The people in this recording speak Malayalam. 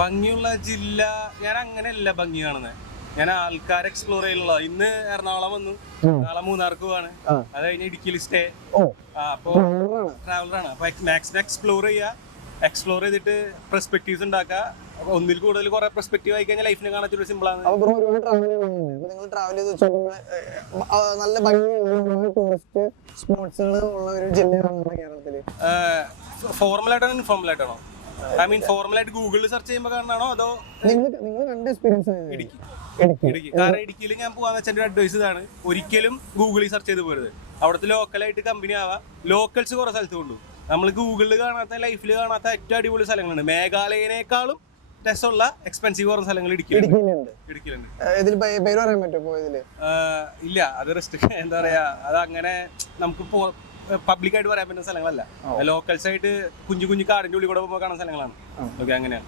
ഭംഗിയുള്ള ജില്ല ഞാൻ അങ്ങനെയല്ല ഭംഗി കാണുന്നത്. ഞാൻ ആൾക്കാരെ എക്സ്പ്ലോർ ചെയ്യുന്നുള്ള. ഇന്ന് എറണാകുളം വന്നു, നാളെ മൂന്നാർക്ക് പോവാണ്, അത് കഴിഞ്ഞ് ഇടുക്കിയിൽ സ്റ്റേ. അപ്പൊ ട്രാവലറാണ്. അപ്പൊ മാക്സിമം എക്സ്പ്ലോർ ചെയ്തിട്ട് പെർസ്പെക്ടീവ്സ് ഉണ്ടാക്കുക. ഒന്നിൽ കൂടുതൽ കുറെ പെർസ്പെക്ടീവ് ആയി കഴിഞ്ഞാൽ ലൈഫിനെ കാണാൻ ഒരു സിമ്പിൾ ആണ്. നല്ല ഭംഗിയുള്ള ടൂറിസ്റ്റ് സ്പോട്സുകൾ ഉള്ള ഒരു ജില്ലയാണ് കേരളത്തില്. ഫോർമൽ ആയിട്ടാണോ ഇൻഫോർമൽ ആയിട്ടാണോ? ഐ മീൻ ഫോർമൽ ആയിട്ട് ഗൂഗിളിൽ സെർച്ച് ചെയ്യുമ്പോൾ കാണാണോ അതോ നിങ്ങൾ കണ്ട എക്സ്പീരിയൻസ്? ഇടുക്കി. കാരണം ഇടുക്കിയിൽ ഞാൻ പോകാന്ന് വെച്ചാൽ എന്റെ അഡ്വൈസ് ഇതാണ്: ഒരിക്കലും ഗൂഗിളിൽ സെർച്ച് ചെയ്ത് പോരുത്. അവിടുത്തെ ലോക്കലായിട്ട് കമ്പനി ആവാം. ലോക്കൽസ് കുറെ സ്ഥലത്ത് കൊണ്ടു. നമ്മൾ ഗൂഗിളിൽ കാണാത്ത, ലൈഫിൽ കാണാത്ത ഏറ്റവും അടിപൊളി സ്ഥലങ്ങളുണ്ട്. മേഘാലയനേക്കാളും രസമുള്ള എക്സ്പെൻസീവ് കുറേ സ്ഥലങ്ങൾ ഇടുക്കിയിലുണ്ട്. ഇതിൽ പേര് പറയാൻ പറ്റുമോ പോയതില്? ഇല്ല, അത് റെസ്ട്രിക്ഷൻ, എന്താ പറയാ, അത് അങ്ങനെ നമുക്ക് പബ്ലിക് ആയിട്ട് പറയാൻ പറ്റുന്ന സ്ഥലങ്ങളല്ല. ലോക്കൽസ് ആയിട്ട് കുഞ്ഞു കുഞ്ഞു കാടിന്റെ ഉള്ളിൽ കൂടെ പോകുമ്പോൾ കാണുന്ന സ്ഥലങ്ങളാണ്. ഓക്കെ, അങ്ങനെയാണ്.